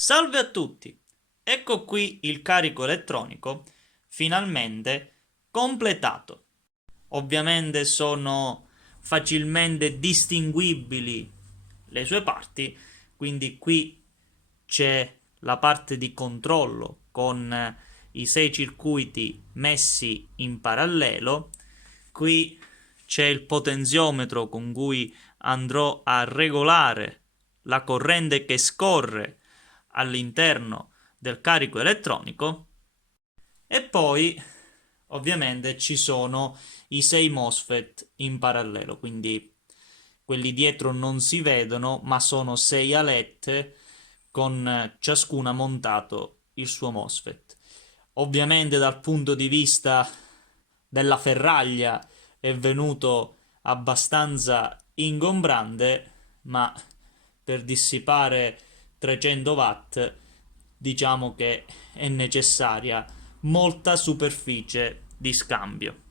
Salve a tutti! Ecco qui il carico elettronico finalmente completato. Ovviamente sono facilmente distinguibili le sue parti, quindi qui c'è la parte di controllo con i 6 circuiti messi in parallelo. Qui c'è il potenziometro con cui andrò a regolare la corrente che scorre all'interno del carico elettronico e poi ovviamente ci sono i 6 MOSFET in parallelo, quindi quelli dietro non si vedono, ma sono 6 alette con ciascuna montato il suo MOSFET. Ovviamente dal punto di vista della ferraglia è venuto abbastanza ingombrante, ma per dissipare 300 watt diciamo che è necessaria molta superficie di scambio.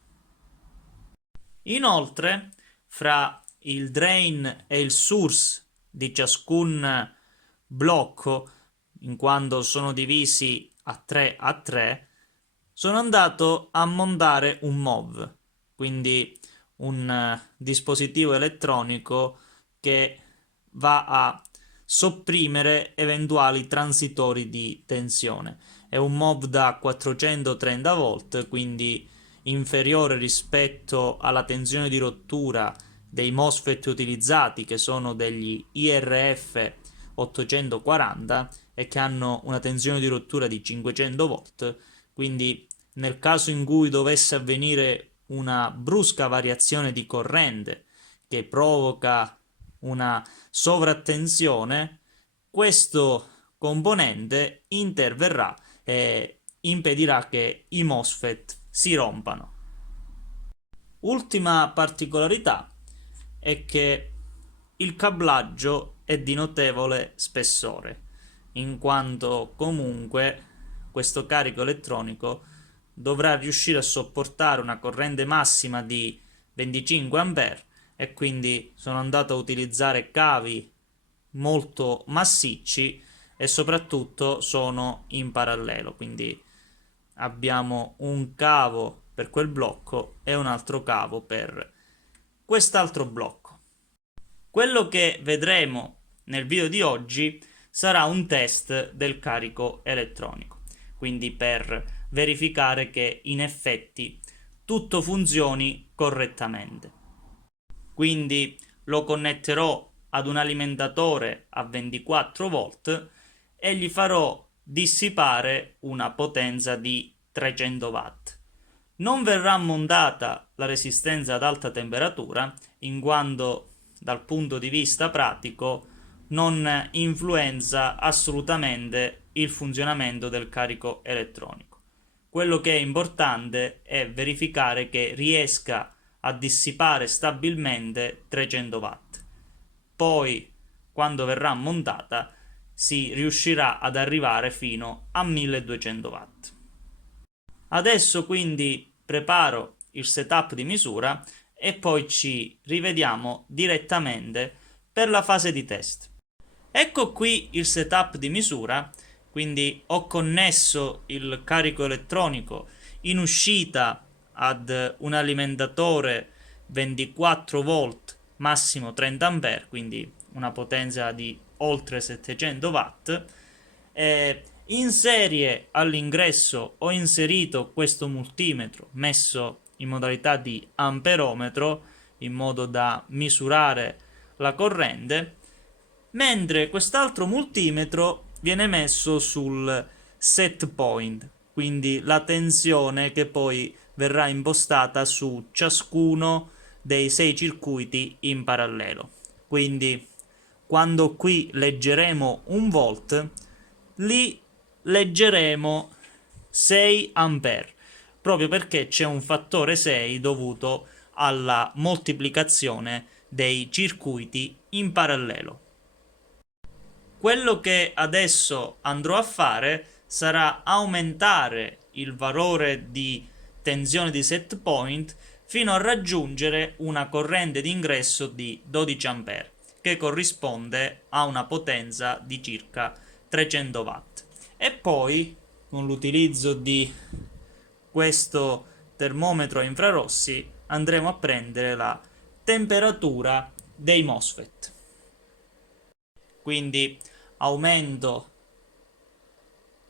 Inoltre, fra il drain e il source di ciascun blocco, in quanto sono divisi a 3, sono andato a montare un MOV, quindi un dispositivo elettronico che va a sopprimere eventuali transitori di tensione. È un MOV da 430 volt, quindi inferiore rispetto alla tensione di rottura dei MOSFET utilizzati, che sono degli IRF 840 e che hanno una tensione di rottura di 500 volt. Quindi nel caso in cui dovesse avvenire una brusca variazione di corrente che provoca una sovrattensione, questo componente interverrà e impedirà che i MOSFET si rompano. Ultima particolarità è che il cablaggio è di notevole spessore, in quanto comunque questo carico elettronico dovrà riuscire a sopportare una corrente massima di 25 A e quindi sono andato a utilizzare cavi molto massicci e soprattutto sono in parallelo, quindi abbiamo un cavo per quel blocco e un altro cavo per quest'altro blocco. Quello che vedremo nel video di oggi sarà un test del carico elettronico, quindi per verificare che in effetti tutto funzioni correttamente. Quindi lo connetterò ad un alimentatore a 24 volt e gli farò dissipare una potenza di 300 watt. Non verrà montata la resistenza ad alta temperatura, in quanto dal punto di vista pratico non influenza assolutamente il funzionamento del carico elettronico. Quello che è importante è verificare che riesca a dissipare stabilmente 300 watt. Poi, quando verrà montata, si riuscirà ad arrivare fino a 1200 watt. Adesso quindi preparo il setup di misura e poi ci rivediamo direttamente per la fase di test. Ecco qui il setup di misura, quindi ho connesso il carico elettronico in uscita ad un alimentatore 24 volt massimo 30 A, quindi una potenza di oltre 700 watt. In serie all'ingresso ho inserito questo multimetro messo in modalità di amperometro in modo da misurare la corrente, mentre quest'altro multimetro viene messo sul set point, quindi la tensione che poi verrà impostata su ciascuno dei 6 circuiti in parallelo. Quindi quando qui leggeremo un volt, lì leggeremo 6 ampere, proprio perché c'è un fattore 6 dovuto alla moltiplicazione dei circuiti in parallelo. Quello che adesso andrò a fare sarà aumentare il valore di tensione di set point fino a raggiungere una corrente d'ingresso di 12 A, che corrisponde a una potenza di circa 300 watt. E poi con l'utilizzo di questo termometro a infrarossi andremo a prendere la temperatura dei MOSFET. Quindi aumento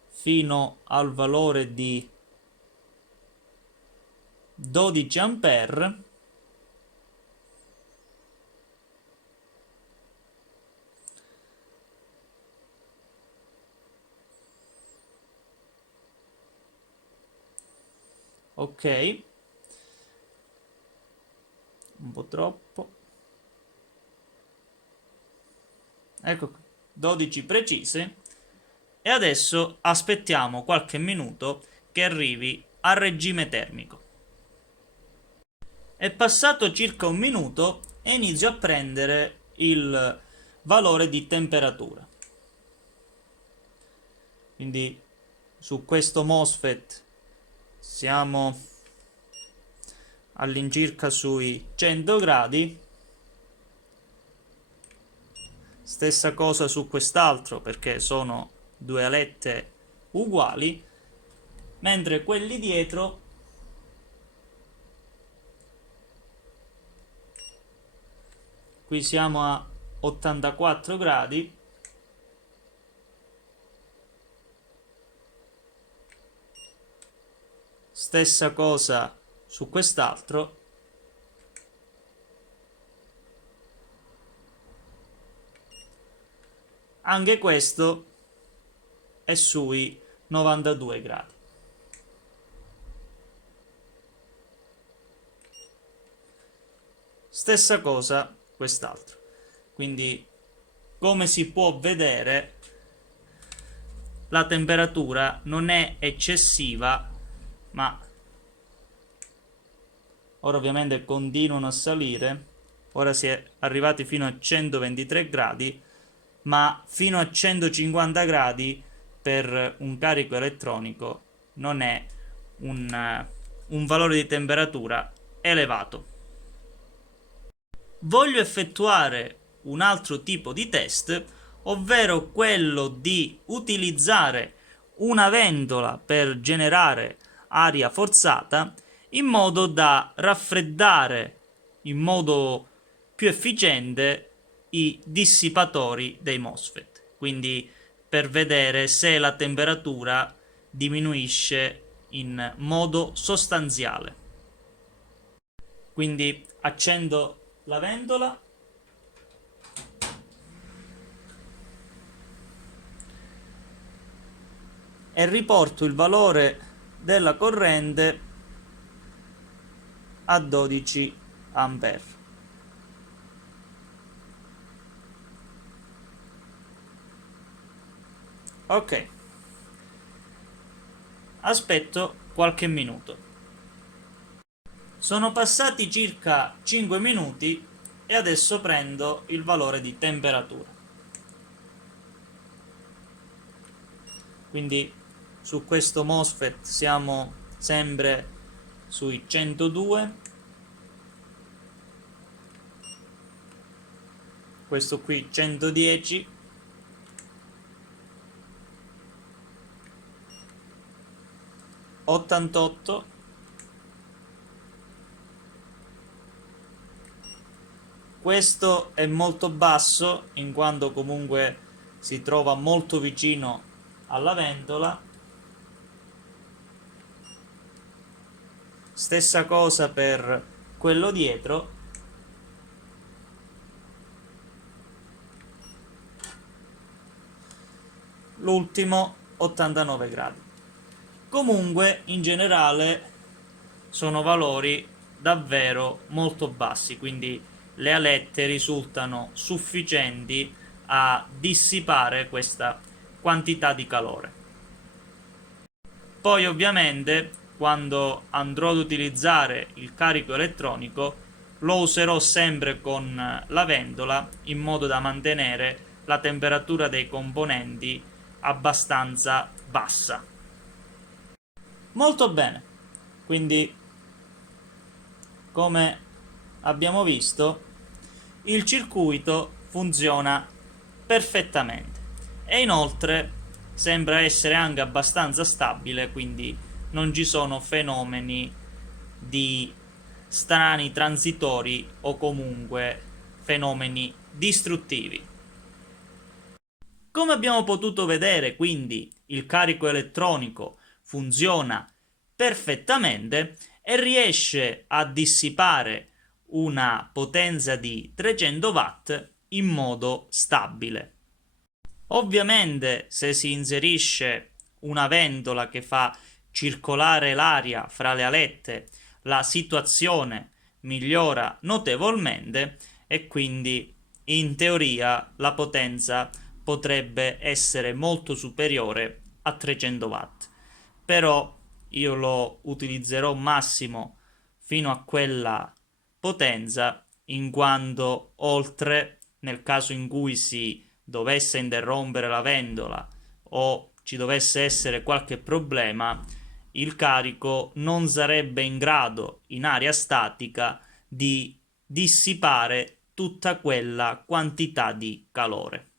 fino al valore di 12 ampere. Ok, un po' troppo. Ecco qui, 12 precise. E adesso aspettiamo qualche minuto che arrivi a regime termico. È passato circa un minuto e inizio a prendere il valore di temperatura. Quindi su questo MOSFET siamo all'incirca sui 100 gradi. Stessa cosa su quest'altro, perché sono due alette uguali, mentre quelli dietro qui siamo a 84 gradi. Stessa cosa su quest'altro. Anche questo è sui 92 gradi. Stessa cosa quest'altro. Quindi, come si può vedere, la temperatura non è eccessiva, ma ora ovviamente continuano a salire. Ora si è arrivati fino a 123 gradi, ma fino a 150 gradi per un carico elettronico non è un valore di temperatura elevato. Voglio effettuare un altro tipo di test, ovvero quello di utilizzare una ventola per generare aria forzata in modo da raffreddare in modo più efficiente i dissipatori dei MOSFET, quindi per vedere se la temperatura diminuisce in modo sostanziale. Quindi accendo la ventola e riporto il valore della corrente a 12 ampere. Ok, aspetto qualche minuto. Sono passati circa 5 minuti e adesso prendo il valore di temperatura. Quindi su questo MOSFET siamo sempre sui 102, questo qui 110, 88, questo è molto basso in quanto comunque si trova molto vicino alla ventola. Stessa cosa per quello dietro. L'ultimo 89 gradi. Comunque in generale sono valori davvero molto bassi, quindi le alette risultano sufficienti a dissipare questa quantità di calore. Poi ovviamente quando andrò ad utilizzare il carico elettronico lo userò sempre con la ventola in modo da mantenere la temperatura dei componenti abbastanza bassa. Molto bene, quindi come abbiamo visto il circuito funziona perfettamente e inoltre sembra essere anche abbastanza stabile, quindi non ci sono fenomeni di strani transitori o comunque fenomeni distruttivi. Come abbiamo potuto vedere, quindi, il carico elettronico funziona perfettamente e riesce a dissipare una potenza di 300 watt in modo stabile. Ovviamente, se si inserisce una ventola che fa circolare l'aria fra le alette, la situazione migliora notevolmente e quindi in teoria la potenza potrebbe essere molto superiore a 300 watt. Però io lo utilizzerò massimo fino a quella potenza, in quanto oltre, nel caso in cui si dovesse interrompere la ventola o ci dovesse essere qualche problema, il carico non sarebbe in grado in aria statica di dissipare tutta quella quantità di calore.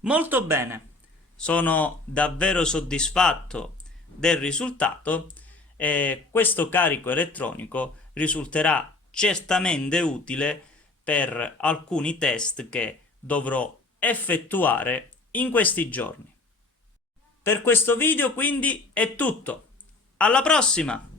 Molto bene, sono davvero soddisfatto del risultato e questo carico elettronico risulterà certamente utile per alcuni test che dovrò effettuare in questi giorni. Per questo video quindi è tutto. Alla prossima!